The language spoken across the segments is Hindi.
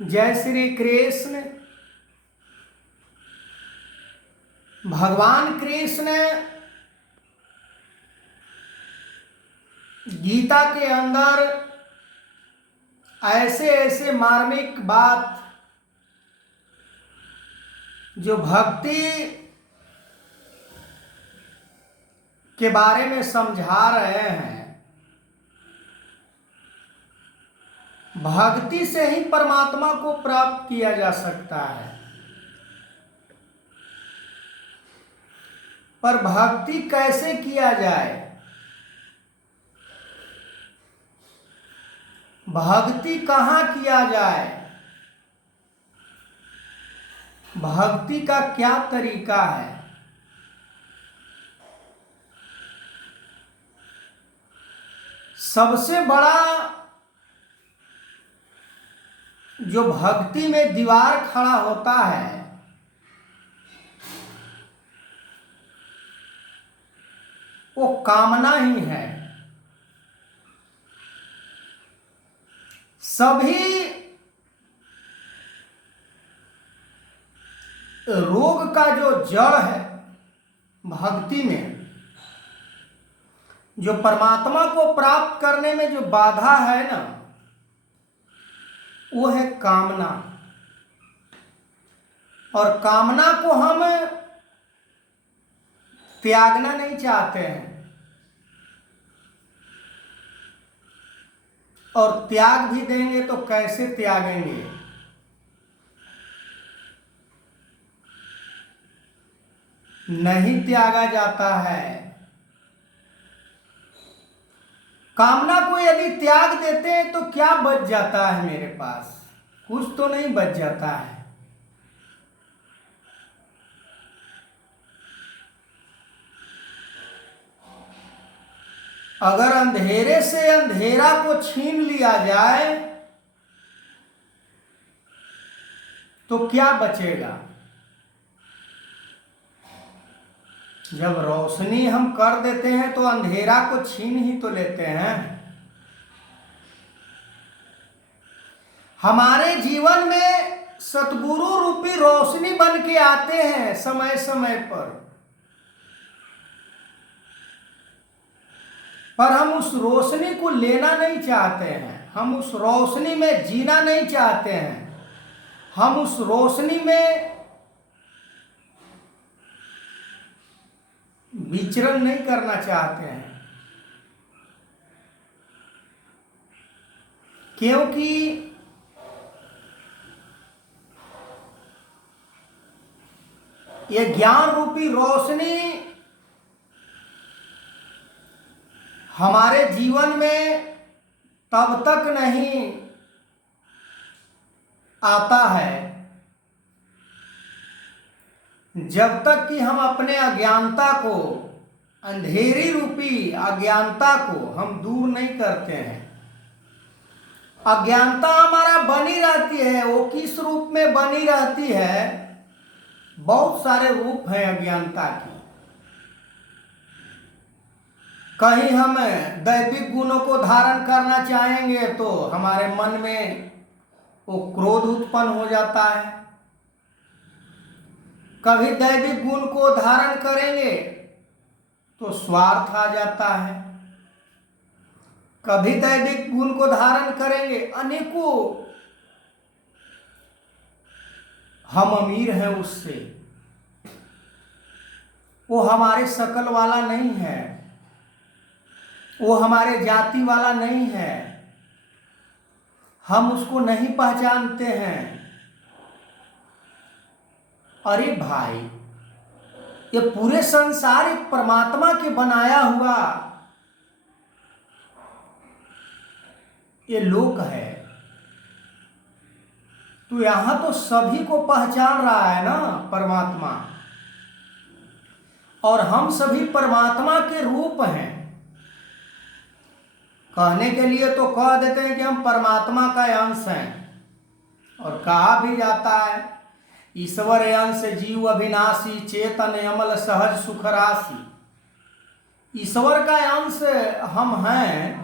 जय श्री कृष्ण। भगवान कृष्ण गीता के अंदर ऐसे ऐसे मार्मिक बात जो भक्ति के बारे में समझा रहे हैं। भक्ति से ही परमात्मा को प्राप्त किया जा सकता है, पर भक्ति कैसे किया जाए, भक्ति कहाँ किया जाए, भक्ति का क्या तरीका है। सबसे बड़ा जो भक्ति में दीवार खड़ा होता है वो कामना ही है। सभी रोग का जो जड़ है भक्ति में, जो परमात्मा को प्राप्त करने में जो बाधा है ना, वो है कामना। और कामना को हम त्यागना नहीं चाहते हैं, और त्याग भी देंगे तो कैसे त्यागेंगे। नहीं त्यागा जाता है। कामना को यदि त्याग देते हैं तो क्या बच जाता है मेरे पास? कुछ तो नहीं बच जाता है। अगर अंधेरे से अंधेरा को छीन लिया जाए तो क्या बचेगा? जब रोशनी हम कर देते हैं तो अंधेरा को छीन ही तो लेते हैं। हमारे जीवन में सतगुरु रूपी रोशनी बन के आते हैं समय समय पर हम उस रोशनी को लेना नहीं चाहते हैं, हम उस रोशनी में जीना नहीं चाहते हैं, हम उस रोशनी में विचरण नहीं करना चाहते हैं। क्योंकि ये ज्ञान रूपी रोशनी हमारे जीवन में तब तक नहीं आता है जब तक कि हम अपने अज्ञानता को, अंधेरी रूपी अज्ञानता को हम दूर नहीं करते हैं। अज्ञानता हमारा बनी रहती है। वो किस रूप में बनी रहती है? बहुत सारे रूप हैं अज्ञानता की। कहीं हम दैविक गुणों को धारण करना चाहेंगे तो हमारे मन में वो क्रोध उत्पन्न हो जाता है। कभी दैविक गुण को धारण करेंगे तो स्वार्थ आ जाता है। कभी दैविक गुण को धारण करेंगे, अनेकों हम अमीर हैं उससे, वो हमारे शकल वाला नहीं है, वो हमारे जाति वाला नहीं है, हम उसको नहीं पहचानते हैं। अरे भाई, ये पूरे संसार एक परमात्मा के बनाया हुआ ये लोक है। तो यहां तो सभी को पहचान रहा है ना परमात्मा, और हम सभी परमात्मा के रूप हैं। कहने के लिए तो कह देते हैं कि हम परमात्मा का अंश हैं, और कहा भी जाता है ईश्वर अंश जीव अविनाशी चेतन अमल सहज सुख राशि। ईश्वर का अंश हम हैं,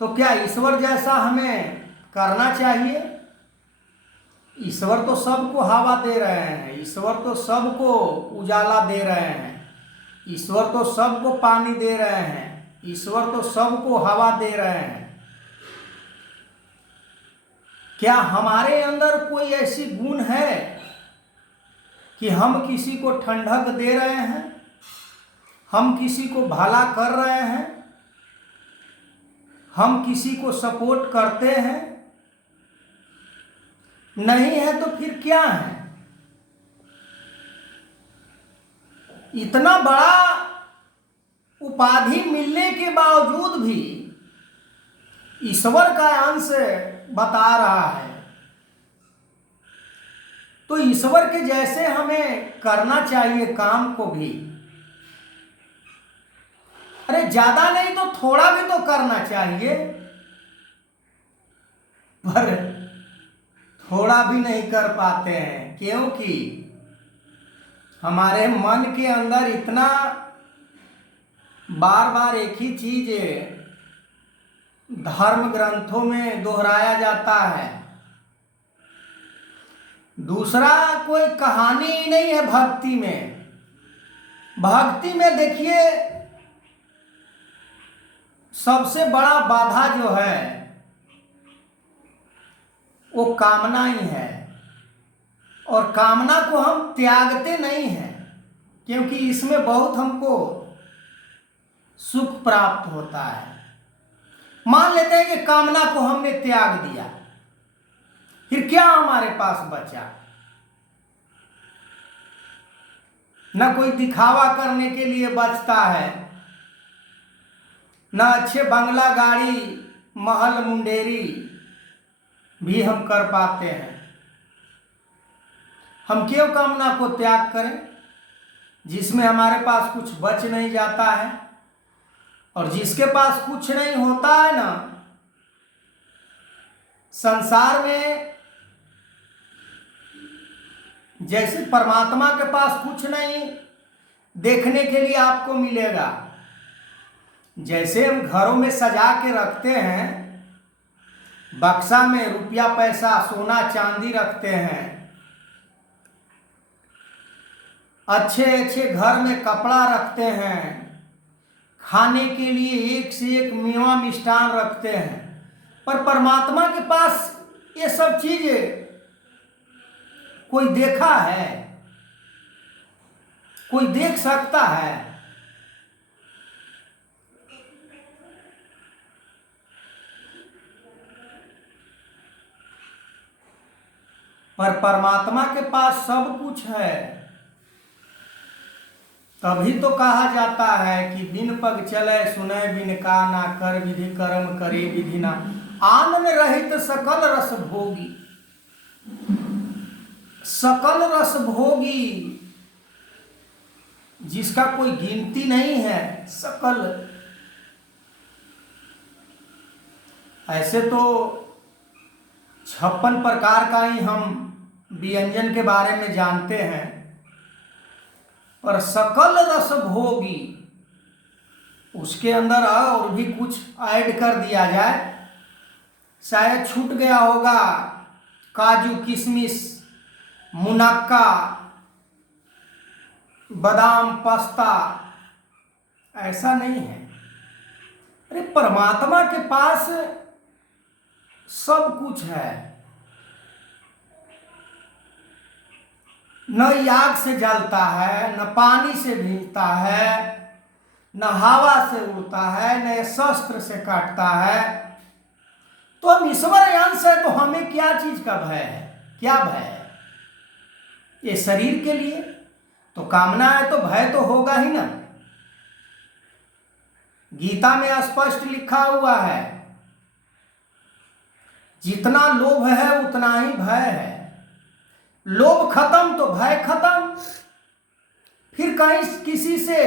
तो क्या ईश्वर जैसा हमें करना चाहिए? ईश्वर तो सबको हवा दे रहे हैं, ईश्वर तो सबको उजाला दे रहे हैं, ईश्वर तो सबको पानी दे रहे हैं, ईश्वर तो सबको हवा दे रहे हैं। क्या हमारे अंदर कोई ऐसी गुण है कि हम किसी को ठंडक दे रहे हैं, हम किसी को भला कर रहे हैं, हम किसी को सपोर्ट करते हैं? नहीं है तो फिर क्या है? इतना बड़ा उपाधि मिलने के बावजूद भी ईश्वर का अंश बता रहा है, तो ईश्वर के जैसे हमें करना चाहिए काम को भी। अरे ज्यादा नहीं तो थोड़ा भी तो करना चाहिए, पर थोड़ा भी नहीं कर पाते हैं, क्योंकि हमारे मन के अंदर इतना बार बार एक ही चीज धर्म ग्रंथों में दोहराया जाता है। दूसरा कोई कहानी ही नहीं है भक्ति में। भक्ति में देखिए सबसे बड़ा बाधा जो है वो कामना ही है, और कामना को हम त्यागते नहीं हैं, क्योंकि इसमें बहुत हमको सुख प्राप्त होता है। मान लेते हैं कि कामना को हमने त्याग दिया, फिर क्या हमारे पास बचा? न कोई दिखावा करने के लिए बचता है, न अच्छे बंगला गाड़ी महल मुंडेरी भी हम कर पाते हैं। हम क्यों कामना को त्याग करें जिसमें हमारे पास कुछ बच नहीं जाता है? और जिसके पास कुछ नहीं होता है ना, संसार में जैसे परमात्मा के पास कुछ नहीं देखने के लिए आपको मिलेगा। जैसे हम घरों में सजा के रखते हैं, बक्सा में रुपया पैसा सोना चांदी रखते हैं, अच्छे अच्छे घर में कपड़ा रखते हैं, खाने के लिए एक से एक मेवा मिष्ठान रखते हैं, पर परमात्मा के पास ये सब चीजें कोई देखा है? कोई देख सकता है? पर परमात्मा के पास सब कुछ है। तभी तो कहा जाता है कि बिन पग चले सुने बिन का, ना कर विधि कर्म करे विधि ना, आनंद रहित सकल रस भोगी। सकल रस भोगी जिसका कोई गिनती नहीं है, सकल। ऐसे तो 56 प्रकार का ही हम व्यंजन के बारे में जानते हैं, पर सकल रस भोगी उसके अंदर और भी कुछ ऐड कर दिया जाए, शायद छूट गया होगा काजू किशमिश मुनक्का बादाम पिस्ता, ऐसा नहीं है। अरे परमात्मा के पास सब कुछ है। न आग से जलता है, न पानी से भीगता है, न हवा से उड़ता है, न शस्त्र से काटता है। तो हम ईश्वर अंश है, तो हमें क्या चीज का भय है? क्या भय है? ये शरीर के लिए तो कामना है, तो भय तो होगा ही ना। गीता में स्पष्ट लिखा हुआ है, जितना लोभ है उतना ही भय है। लोभ खत्म तो भय खत्म। फिर कहीं किसी से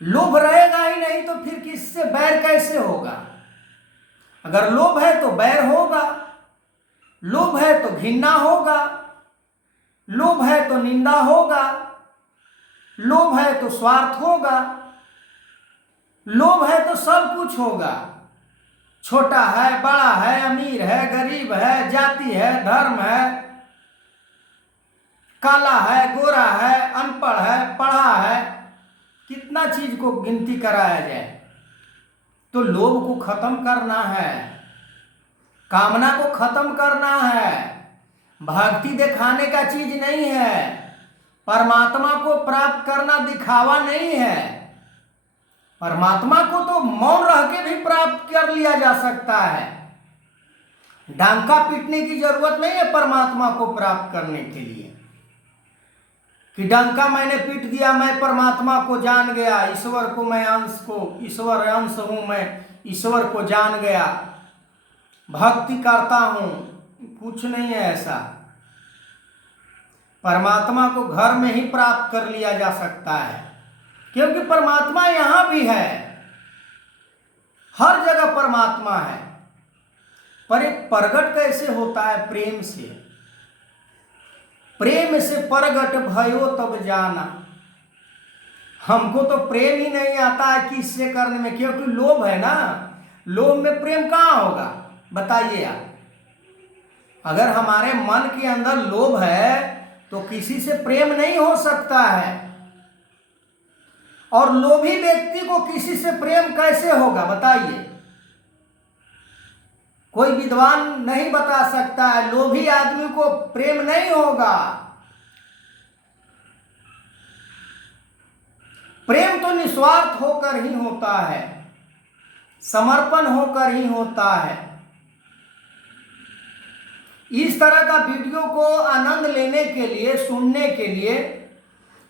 लोभ रहेगा ही नहीं, तो फिर किससे बैर कैसे होगा? अगर लोभ है तो बैर होगा, लोभ है तो घृणा होगा, लोभ है तो निंदा होगा, लोभ है तो स्वार्थ होगा, लोभ है तो सब कुछ होगा। छोटा है, बड़ा है, अमीर है, गरीब है, जाति है, धर्म है, काला है, गोरा है, अनपढ़ है, पढ़ा है, कितना चीज को गिनती कराया जाए। तो लोभ को खत्म करना है, कामना को खत्म करना है। भक्ति दिखाने का चीज नहीं है, परमात्मा को प्राप्त करना दिखावा नहीं है। परमात्मा को तो मौन रह के भी प्राप्त कर लिया जा सकता है। डंका पीटने की जरूरत नहीं है परमात्मा को प्राप्त करने के लिए कि डंका मैंने पीट दिया, मैं परमात्मा को जान गया, ईश्वर को मैं अंश को, ईश्वर अंश हूं मैं, ईश्वर को जान गया, भक्ति करता हूं। कुछ नहीं है ऐसा। परमात्मा को घर में ही प्राप्त कर लिया जा सकता है, क्योंकि परमात्मा यहां भी है, हर जगह परमात्मा है। पर एक प्रगट कैसे होता है? प्रेम से। प्रेम से प्रगट भयो तब जाना। हमको तो प्रेम ही नहीं आता है कि इससे करने में, क्योंकि लोभ है ना। लोभ में प्रेम कहां होगा बताइए आप। अगर हमारे मन के अंदर लोभ है तो किसी से प्रेम नहीं हो सकता है। और लोभी व्यक्ति को किसी से प्रेम कैसे होगा बताइए। कोई विद्वान नहीं बता सकता है, लोभी आदमी को प्रेम नहीं होगा। प्रेम तो निस्वार्थ होकर ही होता है, समर्पण होकर ही होता है। इस तरह का वीडियो को आनंद लेने के लिए, सुनने के लिए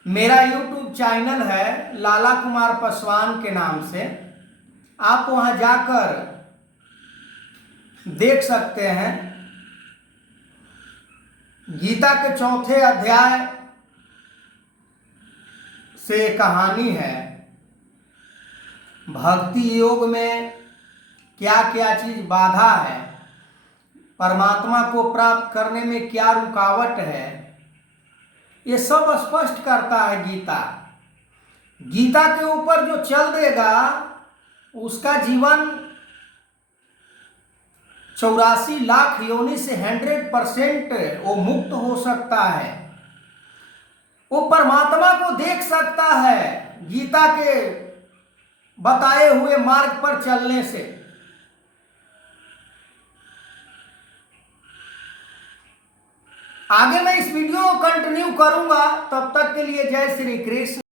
मेरा YouTube चैनल है लाला कुमार पासवान के नाम से। आप वहां जाकर देख सकते हैं। गीता के 4थे अध्याय से कहानी है। भक्ति योग में क्या क्या चीज बाधा है, परमात्मा को प्राप्त करने में क्या रुकावट है, ये सब स्पष्ट करता है गीता। गीता के ऊपर जो चल देगा उसका जीवन 84 लाख योनि से 100% वो मुक्त हो सकता है। वो परमात्मा को देख सकता है गीता के बताए हुए मार्ग पर चलने से। आगे मैं इस वीडियो को कंटिन्यू करूंगा, तब तक के लिए जय श्री कृष्ण।